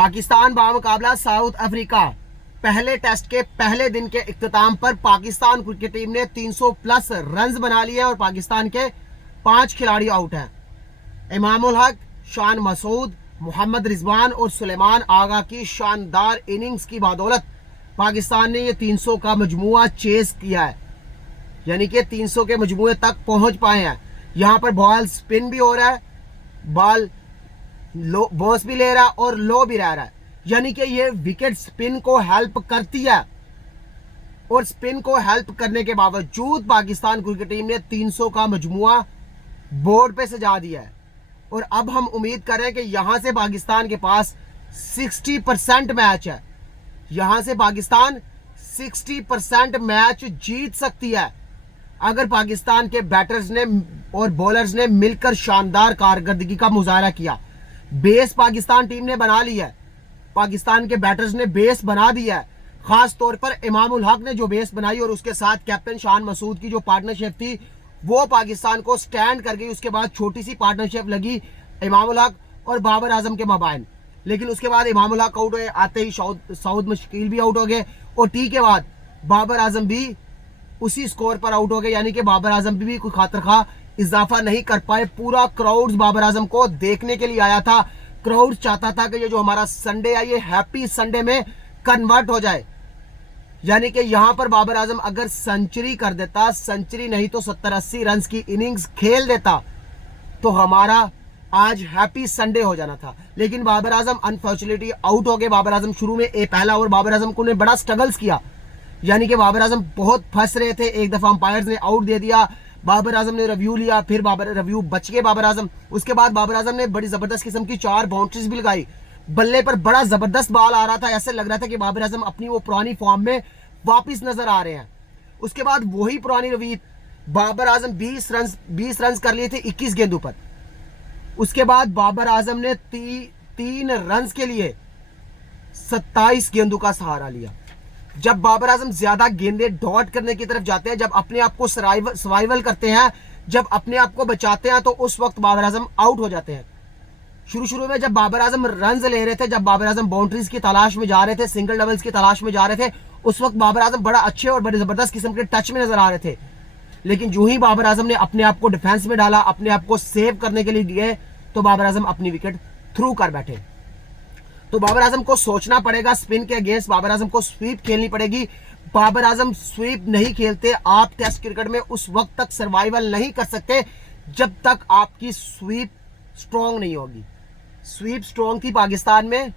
पाकिस्तान बामुकाबला south Africa. पहले test के पहले दिन के इख्तिताम पर पाकिस्तान क्रिकेट टीम ने 300 प्लस रन्स बना लिए और पाकिस्तान के 5 खिलाड़ी आउट हैं। इमामुल हक, शान मसूद, मोहम्मद रिजवान और सुलेमान आगा की शानदार इनिंग्स की बदौलत पाकिस्तान ने ये 300 का मजमुआ चेस किया है, यानी कि 300 के मजमुए तक पहुंच पाए हैं। यहां पर बॉल स्पिन भी हो रहा है, बॉल लो बॉस भी ले रहा है और लो भी रह रहा है, यानी कि ये विकेट स्पिन को हेल्प करती है। और स्पिन को हेल्प करने के बावजूद पाकिस्तान क्रिकेट टीम ने 300 का मजमुआ बोर्ड पे सजा दिया है। और अब हम उम्मीद कर रहे हैं कि यहां से पाकिस्तान के पास 60% मैच है, यहां से पाकिस्तान 60% मैच जीत सकती है अगर पाकिस्तान के बैटर्स ने और बॉलर्स ने मिलकर शानदार कारकर्दगी का मुजाहरा किया। बेस पाकिस्तान टीम ने बना ली है, पाकिस्तान के बैटर्स ने बेस बना दिया है, खास तौर पर इमामुल हक ने जो बेस बनाई और उसके साथ कैप्टन शान मसूद की जो पार्टनरशिप थी वो पाकिस्तान को स्टैंड कर गई। उसके बाद छोटी सी पार्टनरशिप लगी इमामुल हक और बाबर आजम के माबैन, लेकिन उसके बाद इमामुल हक आउट हुए, आते ही सऊद मशकील भी आउट हो गए और टी के बाद बाबर आजम भी उसी स्कोर पर आउट हो गए, यानी कि बाबर आजम भी कोई खातर खा इजाफा नहीं कर पाए। पूरा क्राउड बाबर आजम को देखने के लिए आया था, क्राउड चाहता था कि ये जो हमारा संडे है ये हैप्पी संडे में कन्वर्ट हो जाए, यानी कि यहां पर बाबर आजम अगर सेंचुरी कर देता, सेंचुरी नहीं तो 70-80 रन की इनिंग्स खेल देता तो हमारा आज हैप्पी संडे हो जाना था। लेकिन बाबर आजम अनफॉर्चुनेटली आउट हो गए। बाबर आजम शुरू में पहला ओवर बाबर आजम को ने बड़ा स्ट्रगल्स किया, यानी कि बाबर आजम बहुत फंस रहे थे। एक दफा अंपायर्स ने आउट दे दिया, बाबर आजम ने रिव्यू लिया, फिर रिव्यू बच गए बाबर आजम। उसके बाद बाबर आजम ने बड़ी जबरदस्त किस्म की 4 बाउंड्रीज भी लगाई, बल्ले पर बड़ा जबरदस्त बॉल आ रहा था, ऐसे लग रहा था कि बाबर आजम अपनी वो पुरानी फॉर्म में वापिस नजर आ रहे हैं। उसके बाद वही पुरानी रवैया, बाबर आजम 20 रन कर लिए थे 21 गेंदों पर। उसके बाद बाबर आजम ने 3 रन के लिए 27 गेंदों का सहारा लिया। जब बाबर आजम ज्यादा गेंदे डॉट करने की तरफ जाते हैं, जब अपने आप को सर्वाइवल करते हैं, जब अपने आप को बचाते हैं, तो उस वक्त बाबर आजम आउट हो जाते हैं। शुरू में जब बाबर आजम रन ले रहे थे, जब बाबर आजम बाउंड्रीज की तलाश में जा रहे थे, सिंगल डबल्स की तलाश में जा रहे थे, उस वक्त बाबर आजम बड़ा अच्छे और बड़े जबरदस्त किस्म के टच में नजर आ रहे थे। लेकिन जो ही बाबर आजम ने अपने आप को डिफेंस में डाला, अपने आप को सेव करने के लिए दिए, तो बाबर आजम अपनी विकेट थ्रू कर बैठे। तो बाबर आजम को सोचना पड़ेगा, स्पिन के अगेंस्ट बाबर आजम को स्वीप खेलनी पड़ेगी। बाबर आजम स्वीप नहीं खेलते, आप टेस्ट क्रिकेट में उस वक्त तक सर्वाइवल नहीं कर सकते जब तक आपकी स्वीप स्ट्रॉन्ग नहीं होगी। स्वीप स्ट्रॉन्ग थी पाकिस्तान में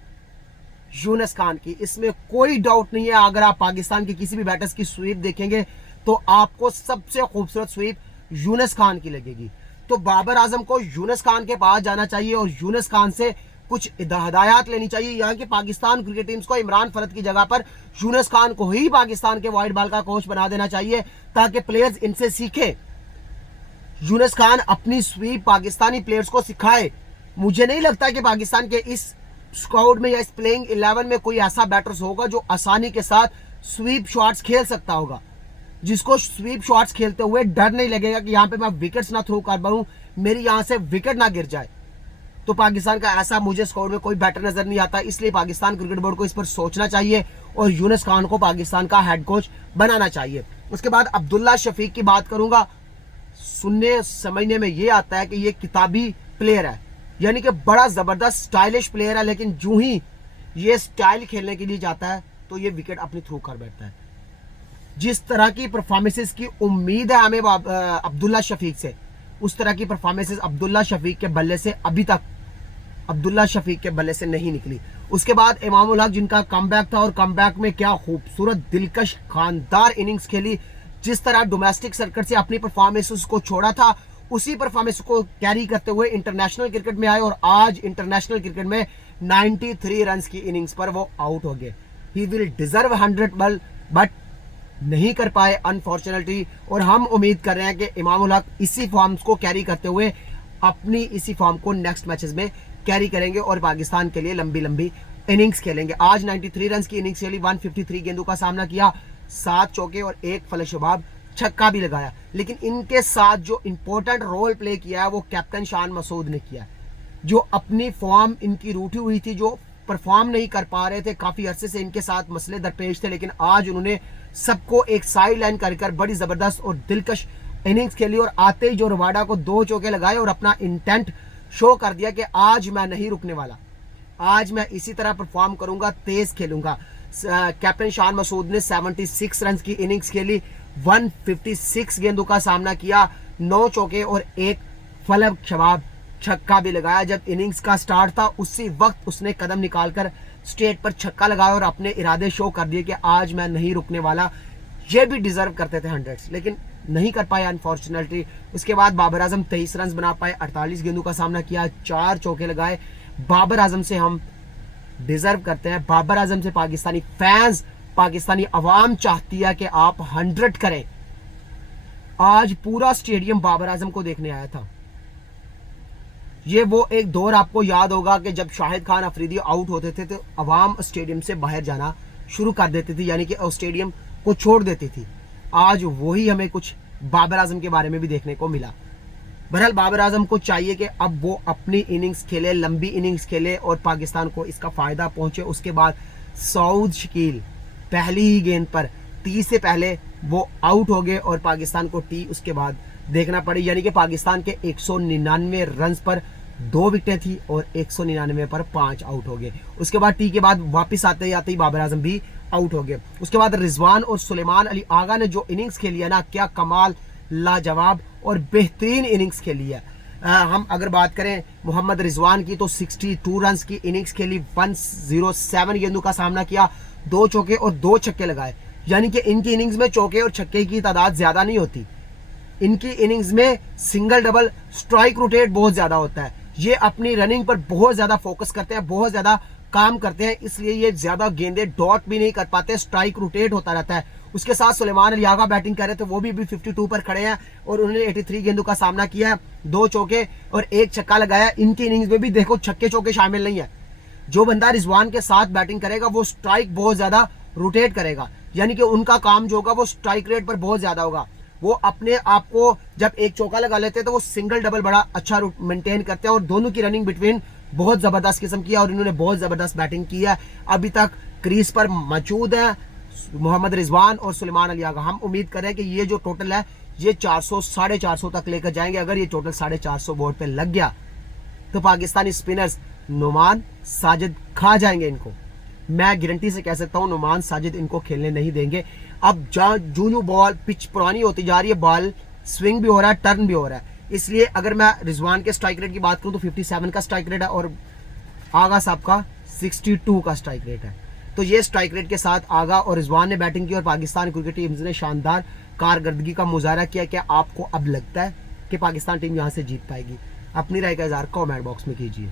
यूनुस खान की, इसमें कोई डाउट नहीं है। अगर आप पाकिस्तान के किसी भी बैटर्स की स्वीप देखेंगे तो आपको सबसे खूबसूरत स्वीप यूनुस खान की लगेगी। तो बाबर आजम को यूनुस खान के पास जाना चाहिए और यूनुस खान से कुछ हिदायत लेनी चाहिए। यहाँ की पाकिस्तान क्रिकेट टीम्स को इमरान फरद की जगह पर यूनुस खान को ही पाकिस्तान के वाइट बॉल का कोच बना देना चाहिए, ताकि प्लेयर्स इनसे सीखे। यूनुस खान अपनी स्वीप पाकिस्तानी प्लेयर्स को सिखाए। मुझे नहीं लगता कि पाकिस्तान के इस स्क्वाड में या इस प्लेइंग 11 में कोई ऐसा बैटर्स होगा जो आसानी के साथ स्वीप शॉट्स खेल सकता होगा, जिसको स्वीप शॉट्स खेलते हुए डर नहीं लगेगा कि यहाँ पे मैं विकेट्स ना थ्रो कर पाऊं, मेरी यहाँ से विकेट ना गिर जाए। तो पाकिस्तान का ऐसा मुझे स्क्वाड में कोई बैटर नजर नहीं आता, इसलिए पाकिस्तान क्रिकेट बोर्ड को इस पर सोचना चाहिए और यूनुस खान को पाकिस्तान का हेड कोच बनाना चाहिए। उसके बाद अब्दुल्ला शफीक की बात करूंगा। सुनने समझने में ये आता है कि ये किताबी प्लेयर है, यानी कि बड़ा जबरदस्त स्टाइलिश प्लेयर है, लेकिन जो ही ये स्टाइल खेलने के लिए जाता है तो ये विकेट अपनी थ्रू कर बैठता है। जिस तरह की परफॉर्मेंसेस की उम्मीद है हमें अब्दुल्ला शफीक से, उस तरह की परफॉर्मेंसेस अब्दुल्ला शफीक के बल्ले से अभी तक अब्दुल्ला शफीक के बल्ले से नहीं निकली। उसके बाद इमामुल हक, जिनका कमबैक था और कमबैक में क्या खूबसूरत दिलकश खानदार इनिंग्स खेली। जिस तरह डोमेस्टिक सर्किट से अपनी परफॉर्मेंसेस को छोड़ा था, उसी परफॉर्मेंस को कैरी करते हुए इंटरनेशनल क्रिकेट में आए और आज इंटरनेशनल क्रिकेट में 93 रन की इनिंग्स पर वो आउट हो गए। ही विल डिजर्व 100 बल, बट नहीं कर पाए अनफॉर्चुनेटली। और हम उम्मीद कर रहे हैं कि इमामुल हक इसी फॉर्म्स को कैरी करते हुए अपनी इसी फॉर्म को नेक्स्ट मैचेस में कैरी करेंगे और पाकिस्तान के लिए लंबी लंबी इनिंग्स खेलेंगे। आज 93 रन की इनिंग्स खेली, 153 गेंदों का सामना किया, 7 चौके और 1 फलशबाब छक्का भी लगाया। लेकिन इनके साथ जो इंपॉर्टेंट रोल प्ले किया है वो कैप्टन शान मसूद ने किया, जो अपनी फॉर्म इनकी रूठी हुई थी, जो परफॉर्म नहीं कर पा रहे थे, काफ़ी अरसे से इनके साथ मसले दरपेश थे, लेकिन आज उन्होंने सबको एक साइड लाइन कर बड़ी ज़बरदस्त और दिलकश इनिंग्स खेली और आते ही जो रबाडा को 2 चौके लगाए और अपना इंटेंट शो कर दिया कि आज मैं नहीं रुकने वाला, आज मैं इसी तरह परफॉर्म करूंगा, तेज खेलूंगा। कैप्टन शान मसूद ने 76 रन की इनिंग्स खेली, 156 गेंदों का सामना किया, 9 चौके और 1 फलक शबाब छक्का भी लगाया। जब इनिंग्स का स्टार्ट था उसी वक्त उसने कदम निकालकर स्ट्रेट पर छक्का लगाया और अपने इरादे शो कर दिए कि आज मैं नहीं रुकने वाला। ये भी डिजर्व करते थे 100, लेकिन नहीं कर पाए अनफॉर्चुनेटली। उसके बाद बाबर आजम 23 रन बना पाए, 48 गेंदों का सामना किया, 4 चौके लगाए। बाबर आजम से हम डिजर्व करते हैं, बाबर आजम से पाकिस्तानी फैंस, पाकिस्तानी अवाम चाहती है कि आप 100 करें। आज पूरा स्टेडियम बाबर आजम को देखने आया था। ये वो एक दौर आपको याद होगा कि जब शाहिद खान अफरीदी आउट होते थे तो अवाम स्टेडियम से बाहर जाना शुरू कर देती थी, यानी कि स्टेडियम को छोड़ देती थी। आज वही हमें कुछ बाबर आजम के बारे में भी देखने को मिला। बहरहाल बाबर आजम को चाहिए कि अब वो अपनी इनिंग्स खेले, लंबी इनिंग्स खेले और पाकिस्तान को इसका फ़ायदा पहुंचे। उसके बाद सऊद शकील पहली ही गेंद पर 30 से पहले वो आउट हो गए और पाकिस्तान को टी उसके बाद देखना पड़ी, यानी कि पाकिस्तान के 199 रन पर 2 विकेटें थी और 199 पर 5 आउट हो गए। उसके बाद टी के बाद वापस आते ही बाबर आजम भी आउट हो गए। उसके बाद रिजवान और सुलेमान अली आगा ने जो इनिंग्स खेली है ना, क्या कमाल, लाजवाब और बेहतरीन इनिंग्स खेली है। हम अगर बात करें मोहम्मद रिजवान की तो 62 रन की इनिंग्स खेली, 107 गेंदों का सामना किया, 2 चौके और 2 छक्के लगाए। यानी कि इनकी इनिंग्स में चौके और छक्के की तादाद ज्यादा नहीं होती, इनकी इनिंग्स में सिंगल डबल स्ट्राइक रोटेट बहुत ज्यादा होता है। ये अपनी रनिंग पर बहुत ज्यादा फोकस करते हैं, बहुत ज्यादा काम करते हैं, इसलिए ये ज्यादा गेंदे डॉट भी नहीं कर पाते, स्ट्राइक रोटेट होता रहता है। उसके साथ सुलेमान अली आगा बैटिंग कर रहे थे, वो भी 52 पर खड़े हैं और उन्होंने 83 गेंदों का सामना किया है, 2 चौके और 1 छक्का लगाया। इनकी इनिंग्स में भी देखो छक्के चौके शामिल नहीं है। जो बंदा रिजवान के साथ बैटिंग करेगा वो स्ट्राइक बहुत ज्यादा रोटेट करेगा, यानी कि उनका काम जो होगा वो स्ट्राइक रेट पर बहुत ज्यादा होगा। वो अपने आप को जब 1 चौका लगा लेते हैं तो वो सिंगल डबल बड़ा अच्छा मेंटेन करते हैं और दोनों की रनिंग बिटवीन बहुत जबरदस्त किस्म की है और इन्होंने बहुत जबरदस्त बैटिंग की है। अभी तक क्रीज पर मौजूद है मोहम्मद रिजवान और सुलेमान अली आगा। हम उम्मीद करें कि ये जो टोटल है ये 400 450 तक लेकर जाएंगे। अगर ये टोटल 450 बोर्ड पे लग गया तो पाकिस्तानी स्पिनर्स नुमान साजिद खा जाएंगे इनको। मैं गारंटी से कह सकता हूं नुमान साजिद इनको खेलने नहीं देंगे। अब जूनू बॉल पिच पुरानी होती जा रही है, बॉल स्विंग भी हो रहा है, टर्न भी हो रहा है, इसलिए अगर मैं रिजवान के स्ट्राइक रेट की बात करूं तो 57 का स्ट्राइक रेट है और आगा साहब का 62 का स्ट्राइक रेट है। तो ये स्ट्राइक रेट के साथ आगा और रिजवान ने बैटिंग की और पाकिस्तान क्रिकेट टीम ने शानदार कारकर्दगी का मुजाहरा किया। क्या आपको अब लगता है कि पाकिस्तान टीम यहां से जीत पाएगी? अपनी राय का इज़हार कमेंट बॉक्स में कीजिए।